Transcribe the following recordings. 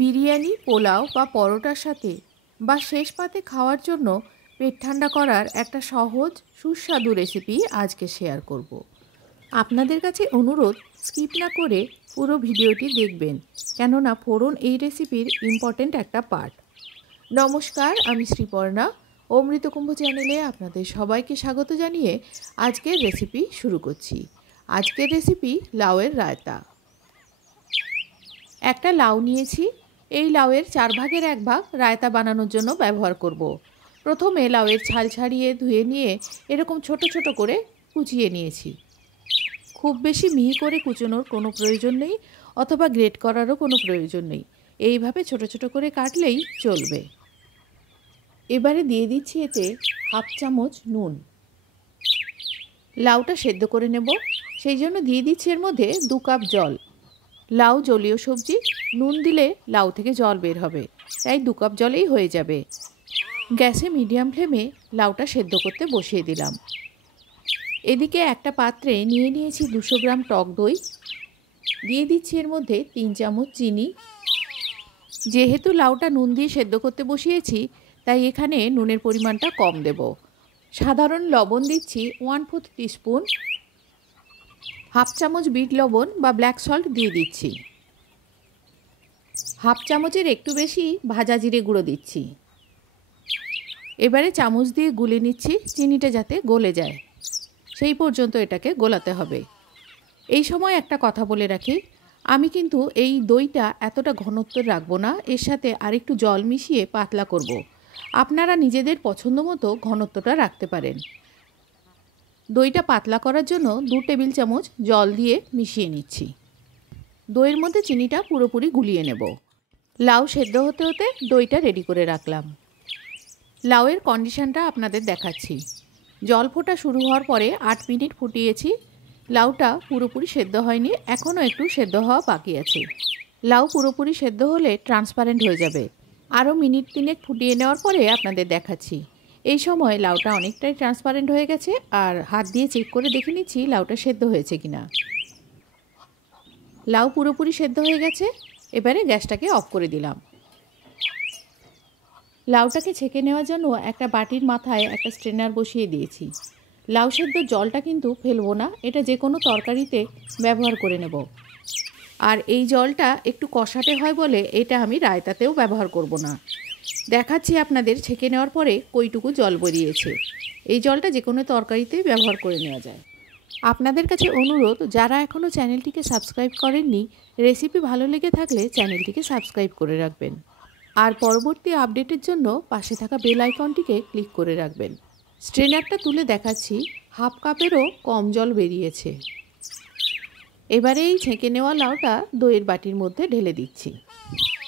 বিরিয়ানি, পোলাও বা পরোটার সাথে বা শেষ পাতে খাওয়ার জন্য পেট ঠান্ডা করার একটা সহজ সুস্বাদু রেসিপি আজকে শেয়ার করব। আপনাদের কাছে অনুরোধ, স্কিপ না করে পুরো ভিডিওটি দেখবেন, কেননা ফোড়ন এই রেসিপির ইম্পর্ট্যান্ট একটা পার্ট। নমস্কার, আমি শ্রীপর্ণা। অমৃতকুম্ভ চ্যানেলে আপনাদের সবাইকে স্বাগত জানিয়ে আজকের রেসিপি শুরু করছি। আজকের রেসিপি লাউয়ের রায়তা। একটা লাউ নিয়েছি। এই লাউয়ের 4 ভাগের 1 ভাগ রায়তা বানানোর জন্য ব্যবহার করব। প্রথমে লাউয়ের ছাল ছাড়িয়ে ধুয়ে নিয়ে এরকম ছোট ছোট করে কুচিয়ে নিয়েছি। খুব বেশি মিহি করে কুচোনোর কোনো প্রয়োজন নেই, অথবা গ্রেট করারও কোনো প্রয়োজন নেই। এইভাবে ছোট ছোট করে কাটলেই চলবে। এবারে দিয়ে দিচ্ছি এতে 1/2 চামচ নুন। লাউটা সেদ্ধ করে নেব, সেই জন্য দিয়ে দিচ্ছি এর মধ্যে 2 কাপ জল। লাউ জলীয় সবজি, নুন দিলে লাউ থেকে জল বের হবে, তাই 2 কাপ জলেই হয়ে যাবে। গ্যাসে মিডিয়াম ফ্লেমে লাউটা সেদ্ধ করতে বসিয়ে দিলাম। এদিকে একটা পাত্রে নিয়ে নিয়েছি 200 গ্রাম টক দই। দিয়ে দিচ্ছি এর মধ্যে 3 চামচ চিনি। যেহেতু লাউটা নুন দিয়ে সেদ্ধ করতে বসিয়েছি, তাই এখানে নুনের পরিমাণটা কম দেব। সাধারণ লবণ দিচ্ছি 1/4 টিস্পুন। 1/2 চামচ বিট লবণ বা ব্ল্যাক সল্ট দিয়ে দিচ্ছি। 1/2 চামচের একটু বেশি ভাজা জিরে গুঁড়ো দিচ্ছি। এবারে চামচ দিয়ে গুলে নিচ্ছি, চিনিটা যাতে গলে যায়, সেই পর্যন্ত এটাকে গোলাতে হবে। এই সময় একটা কথা বলে রাখি, আমি কিন্তু এই দইটা এতটা ঘনত্ব রাখবো না, এর সাথে আরেকটু জল মিশিয়ে পাতলা করব। আপনারা নিজেদের পছন্দ মতো ঘনত্বটা রাখতে পারেন। দইটা পাতলা করার জন্য 2 টেবিল চামচ জল দিয়ে মিশিয়ে নিচ্ছি। দইয়ের মধ্যে চিনিটা পুরোপুরি গুলিয়ে নেব। লাউ সেদ্ধ হতে হতে দইটা রেডি করে রাখলাম। লাউয়ের কন্ডিশনটা আপনাদের দেখাচ্ছি। জল ফোটা শুরু হওয়ার পরে 8 মিনিট ফুটিয়েছি। লাউটা পুরোপুরি সেদ্ধ হয়নি, এখনও একটু সেদ্ধ হওয়া বাকি আছে। লাউ পুরোপুরি সেদ্ধ হলে ট্রান্সপারেন্ট হয়ে যাবে। আরও মিনিট 3 ফুটিয়ে নেওয়ার পরে আপনাদের দেখাচ্ছি। এই সময় লাউটা অনেকটাই ট্রান্সপারেন্ট হয়ে গেছে, আর হাত দিয়ে চেক করে দেখে নিচ্ছি লাউটা সেদ্ধ হয়েছে কিনা। লাউ পুরোপুরি সেদ্ধ হয়ে গেছে। এবারে গ্যাসটাকে অফ করে দিলাম। লাউটাকে ছেঁকে নেওয়ার জন্য একটা বাটির মাথায় একটা স্ট্রেনার বসিয়ে দিয়েছি। লাউ সেদ্ধ জলটা কিন্তু ফেলবো না, এটা যে কোনো তরকারিতে ব্যবহার করে নেব। আর এই জলটা একটু কষাটে হয় বলে এটা আমি রায়তাতেও ব্যবহার করব না। দেখাচ্ছি আপনাদের ছেঁকে নেওয়ার পরে কইটুকু জল বেরিয়েছে। এই জলটা যে কোনো তরকারিতে ব্যবহার করে নেওয়া যায়। আপনাদের কাছে অনুরোধ, যারা এখনও চ্যানেলটিকে সাবস্ক্রাইব করেননি, রেসিপি ভালো লেগে থাকলে চ্যানেলটিকে সাবস্ক্রাইব করে রাখবেন। আর পরবর্তী আপডেটের জন্য পাশে থাকা বেল আইকনটিকে ক্লিক করে রাখবেন। স্ট্রেনারটা তুলে দেখাচ্ছি, 1/2 কাপেরও কম জল বেরিয়েছে। এবারে এই ছেঁকে নেওয়া লাউটা দইয়ের বাটির মধ্যে ঢেলে দিচ্ছি।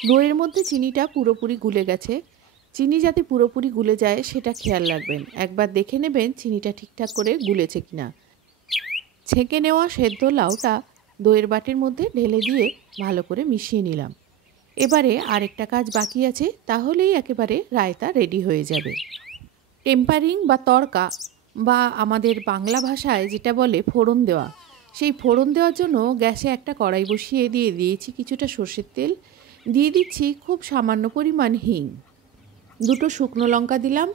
দইয়ের মধ্যে চিনিটা পুরোপুরি গুলে গেছে। চিনি যাতে পুরোপুরি গুলে যায় সেটা খেয়াল রাখবেন। একবার দেখে নেবেন চিনিটা ঠিকঠাক করে গুলেছে কিনা। ছেঁকে নেওয়া সেদ্ধ লাউটা দইয়ের বাটির মধ্যে ঢেলে দিয়ে ভালো করে মিশিয়ে নিলাম। এবারে আরেকটা কাজ বাকি আছে, তাহলেই একেবারে রায়তা রেডি হয়ে যাবে। টেম্পারিং বা তড়কা, বা আমাদের বাংলা ভাষায় যেটা বলে ফোড়ন দেওয়া, সেই ফোড়ন দেওয়ার জন্য গ্যাসে একটা কড়াই বসিয়ে দিয়ে দিয়েছি কিছুটা সর্ষের তেল। দিয়ে দিচ্ছি খুব সামান্য পরিমাণ হিং। 2টো শুকনো লঙ্কা দিলাম।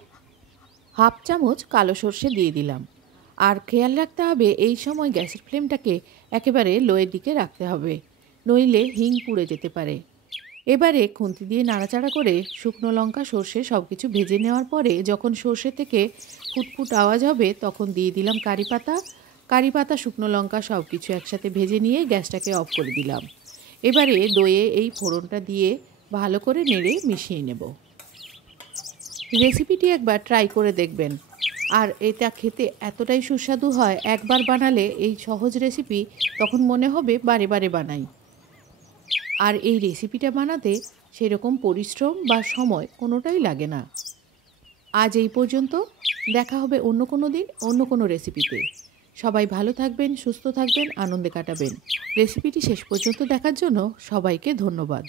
1/2 চামচ কালো সর্ষে দিয়ে দিলাম। আর খেয়াল রাখতে হবে এই সময় গ্যাসের ফ্লেমটাকে একেবারে লোয়ের দিকে রাখতে হবে, নইলে হিং পুড়ে যেতে পারে। এবারে খুন্তি দিয়ে নাড়াচাড়া করে শুকনো লঙ্কা সর্ষে সব কিছু ভেজে নেওয়ার পরে যখন সর্ষে থেকে ফুটফুট আওয়াজ হবে, তখন দিয়ে দিলাম কারি পাতা, শুকনো লঙ্কা সব কিছু একসাথে ভেজে নিয়ে গ্যাসটাকে অফ করে দিলাম। এবারে দইয়ে এই ফোড়নটা দিয়ে ভালো করে নেড়ে মিশিয়ে নেব। রেসিপিটি একবার ট্রাই করে দেখবেন। আর এটা খেতে এতটাই সুস্বাদু হয়, একবার বানালে এই সহজ রেসিপি তখন মনে হবে বারে বারে বানাই। আর এই রেসিপিটা বানাতে সেরকম পরিশ্রম বা সময় কোনোটাই লাগে না। আজ এই পর্যন্ত, দেখা হবে অন্য কোনো দিন অন্য কোনো রেসিপিতে। সবাই ভালো থাকবেন, সুস্থ থাকবেন, আনন্দে কাটাবেন। রেসিপিটি শেষ পর্যন্ত দেখার জন্য সবাইকে ধন্যবাদ।